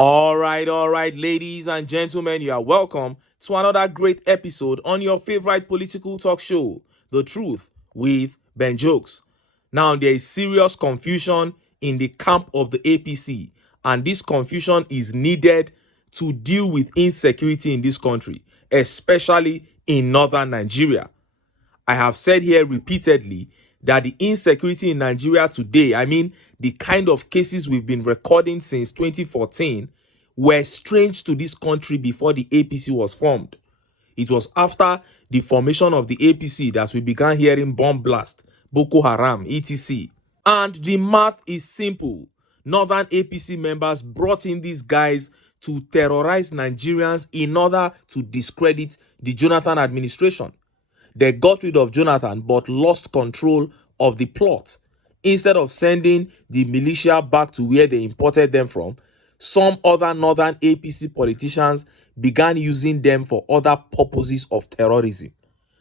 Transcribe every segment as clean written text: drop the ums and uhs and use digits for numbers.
All right, ladies and gentlemen, you are welcome to another great episode on your favorite political talk show, The Truth with Ben Jokes. Now, there is serious confusion in the camp of the APC, and this confusion is needed to deal with insecurity in this country, especially in northern Nigeria. I have said here repeatedly that the insecurity in Nigeria today, the kind of cases we've been recording since 2014, were strange to this country before the APC was formed. It was after the formation of the APC that we began hearing bomb blast, Boko Haram, etc. And the math is simple. Northern APC members brought in these guys to terrorize Nigerians in order to discredit the Jonathan administration. They got rid of Jonathan but lost control of the plot. Instead of sending the militia back to where they imported them from, some other northern APC politicians began using them for other purposes of terrorism.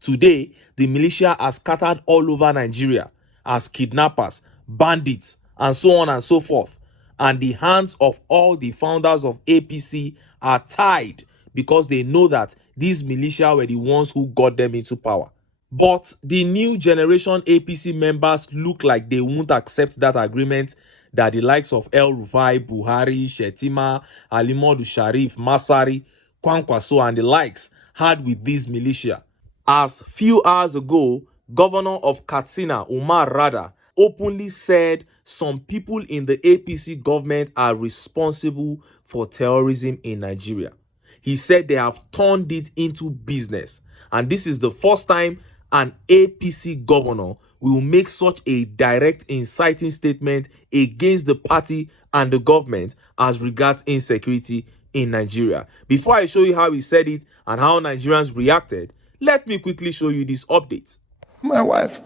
Today, the militia are scattered all over Nigeria as kidnappers, bandits, and so on and so forth. And the hands of all the founders of APC are tied because they know that these militia were the ones who got them into power. But the new generation APC members look like they won't accept that agreement that the likes of El Rufai, Buhari, Shetima, Alimodu Sharif, Masari, Kwankwaso, and the likes had with these militia. As few hours ago, Governor of Katsina, Umar Rada, openly said some people in the APC government are responsible for terrorism in Nigeria. He said they have turned it into business. And this is the first time an APC governor will make such a direct inciting statement against the party and the government as regards insecurity in Nigeria. Before I show you how he said it and how Nigerians reacted, let me quickly show you this update. My wife,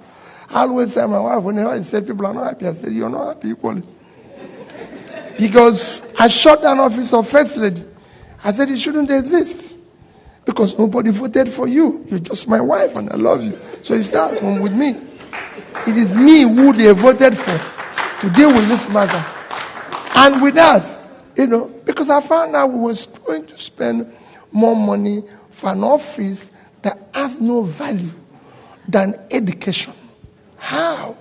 I always say my wife, whenever I say people are not happy, I say you're not happy equally. Because I shut down office of First Lady. I said it shouldn't exist. Because nobody voted for you. You're just my wife and I love you. So you start home with me. It is me who they voted for to deal with this matter. And with that, because I found out we was going to spend more money for an office that has no value than education. How?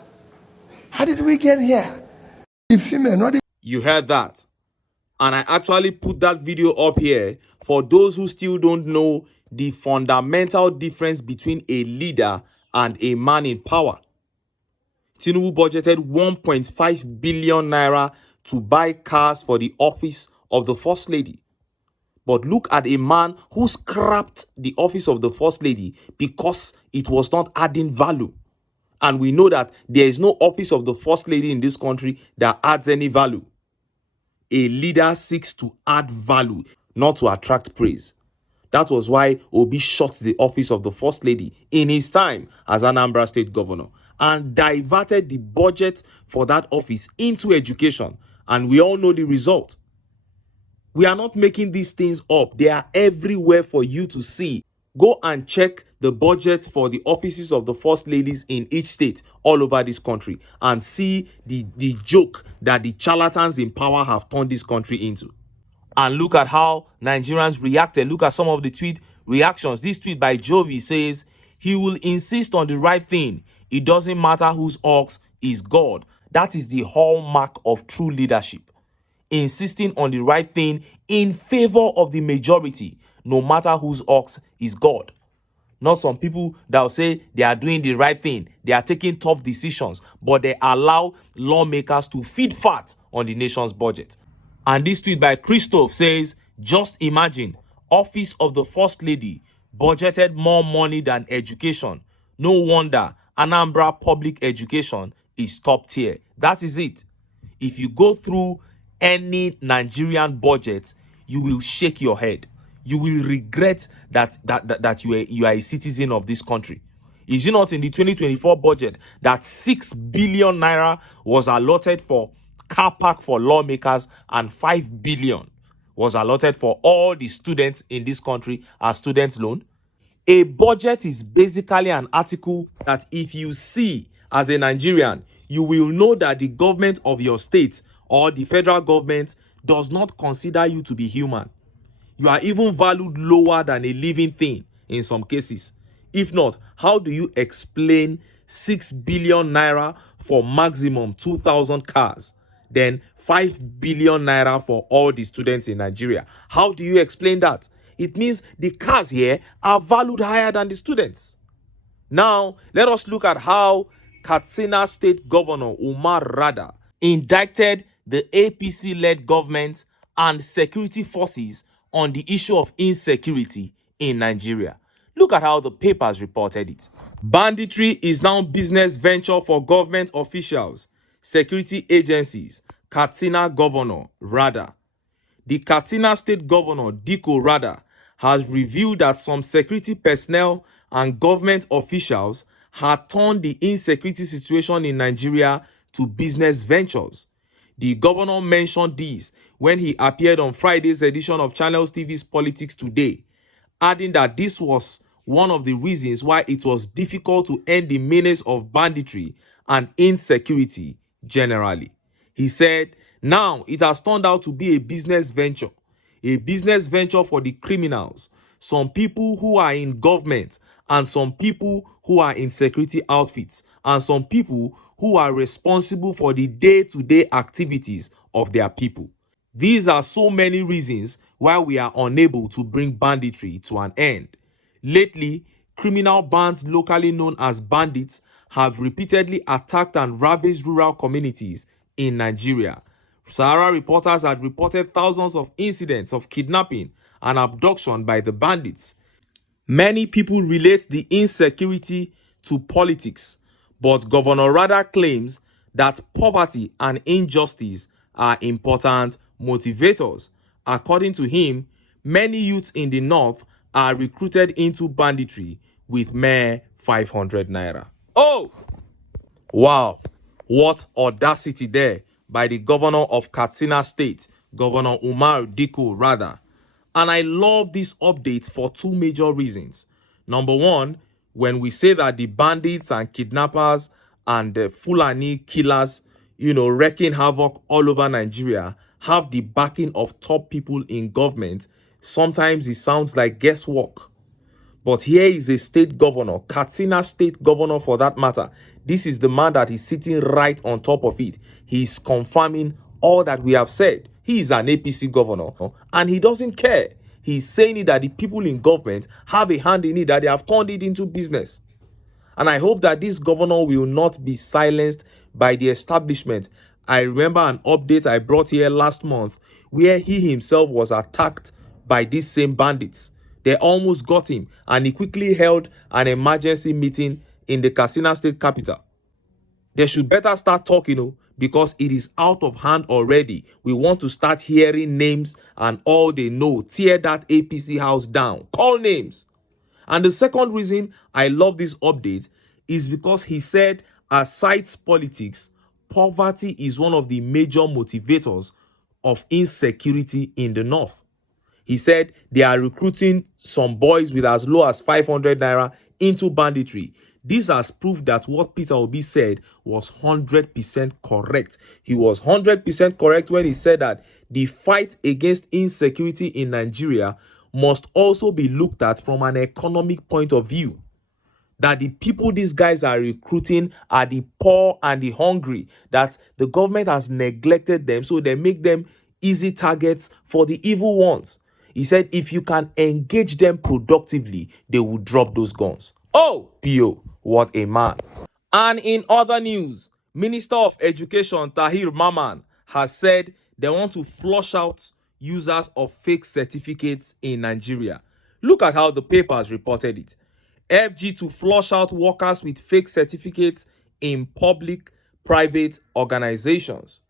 How did we get here? The female, not the... You heard that. And I actually put that video up here for those who still don't know the fundamental difference between a leader and a man in power. TINUBU budgeted 1.5 billion naira to buy cars for the office of the First Lady. But look at a man who scrapped the office of the First Lady because it was not adding value. And we know that there is no office of the First Lady in this country that adds any value. A leader seeks to add value, not to attract praise. That was why Obi shut the office of the First Lady in his time as Anambra State Governor and diverted the budget for that office into education. And we all know the result. We are not making these things up. They are everywhere for you to see. Go and check the budget for the offices of the First Ladies in each state all over this country and see the joke that the charlatans in power have turned this country into. And look at how Nigerians reacted. Look at some of the tweet reactions. This tweet by Jovi says, he will insist on the right thing. It doesn't matter whose ox is God. That is the hallmark of true leadership. Insisting on the right thing in favor of the majority, no matter whose ox is God. Not some people that will say they are doing the right thing. They are taking tough decisions, but they allow lawmakers to feed fat on the nation's budget. And this tweet by Christoph says, just imagine, office of the First Lady budgeted more money than education. No wonder Anambra public education is top tier. That is it. If you go through any Nigerian budget, you will shake your head. You will regret that you are a citizen of this country. Is it not in the 2024 budget that 6 billion naira was allotted for car park for lawmakers and 5 billion was allotted for all the students in this country as student loan? A budget is basically an article that if you see as a Nigerian, you will know that the government of your state or the federal government does not consider you to be human. You are even valued lower than a living thing in some cases. If not, how do you explain 6 billion naira for maximum 2,000 cars, then 5 billion naira for all the students in Nigeria? How do you explain that? It means the cars here are valued higher than the students. Now, let us look at how Katsina State Governor Umar Rada indicted the APC-led government and security forces on the issue of insecurity in Nigeria. Look at how the papers reported it. Banditry is now business venture for government officials, security agencies, Katsina Governor Rada. The Katsina State Governor Dikko Rada has revealed that some security personnel and government officials had turned the insecurity situation in Nigeria to business ventures. The governor mentioned this when he appeared on Friday's edition of Channels TV's Politics Today, adding that this was one of the reasons why it was difficult to end the menace of banditry and insecurity generally. He said, now it has turned out to be a business venture for the criminals, some people who are in government, and some people who are in security outfits, and some people who are responsible for the day-to-day activities of their people. These are so many reasons why we are unable to bring banditry to an end. Lately, criminal bands locally known as bandits have repeatedly attacked and ravaged rural communities in Nigeria. Sahara reporters had reported thousands of incidents of kidnapping and abduction by the bandits. Many people relate the insecurity to politics, but Governor Rada claims that poverty and injustice are important motivators. According to him, many youths in the north are recruited into banditry with mere 500 naira. Oh! Wow, what audacity there by the governor of Katsina State, Governor Umar Dikko Rada. And I love this update for two major reasons. Number one, when we say that the bandits and kidnappers and the Fulani killers, wreaking havoc all over Nigeria, have the backing of top people in government, sometimes it sounds like guesswork. But here is a state governor, Katsina state governor for that matter. This is the man that is sitting right on top of it. He is confirming all that we have said. He is an APC governor and he doesn't care. He's saying it that the people in government have a hand in it, that they have turned it into business. And I hope that this governor will not be silenced by the establishment. I remember an update I brought here last month where he himself was attacked by these same bandits. They almost got him and he quickly held an emergency meeting in the Katsina state capital. They should better start talking, because it is out of hand already. We want to start hearing names and all they know. Tear that APC house down. Call names. And the second reason I love this update is because he said, aside politics, poverty is one of the major motivators of insecurity in the north. He said they are recruiting some boys with as low as 500 naira into banditry. This has proved that what Peter Obi said was 100% correct. He was 100% correct when he said that the fight against insecurity in Nigeria must also be looked at from an economic point of view. That the people these guys are recruiting are the poor and the hungry, that the government has neglected them, so they make them easy targets for the evil ones. He said if you can engage them productively, they will drop those guns. Oh, P.O., what a man. And in other news, Minister of Education Tahir Maman has said they want to flush out users of fake certificates in Nigeria. Look at how the papers reported it. FG to flush out workers with fake certificates in public-private organizations.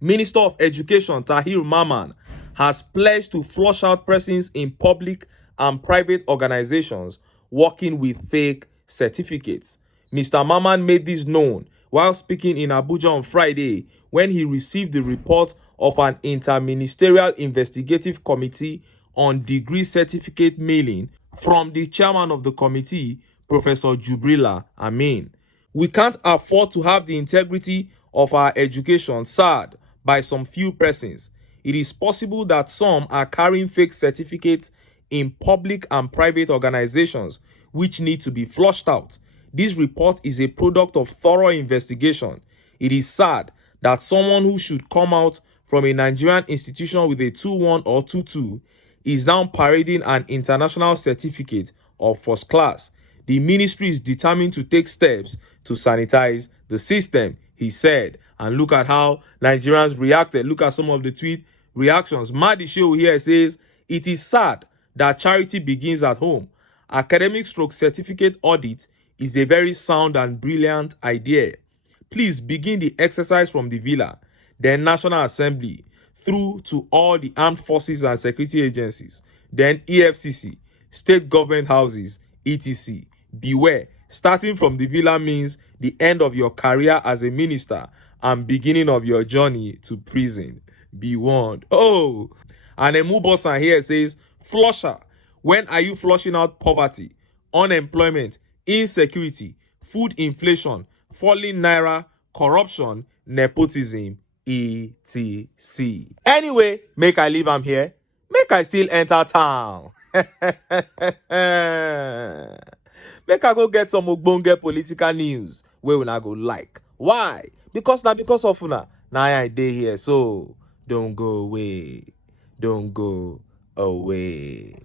Minister of Education Tahir Maman has pledged to flush out persons in public and private organizations working with fake certificates. Mr. Maman made this known while speaking in Abuja on Friday when he received the report of an interministerial investigative committee on degree certificate mailing from the chairman of the committee, Professor Jubrila Amin. We can't afford to have the integrity of our education sad by some few persons. It is possible that some are carrying fake certificates in public and private organizations which need to be flushed out. This report is a product of thorough investigation. It is sad that someone who should come out from a Nigerian institution with a 2-1 or 2-2 is now parading an international certificate of first class. The ministry is determined to take steps to sanitize the system, he said. And look at how Nigerians reacted. Look at some of the tweet reactions. Madi Shehu here says, it is sad that charity begins at home. Academic stroke certificate audit is a very sound and brilliant idea. Please begin the exercise from the villa, then National Assembly, through to all the armed forces and security agencies, then EFCC, state government houses, etc. Beware, starting from the villa means the end of your career as a minister and beginning of your journey to prison. Be warned. Oh, and Emubosan here says, flusher, when are you flushing out poverty, unemployment, insecurity, food inflation, falling naira, corruption, nepotism, etc. Anyway, make I leave am here. Make I still enter town. Make I go get some ogbonge political news wey una go like. Why? Because of una na I dey here. So don't go away. Don't go away.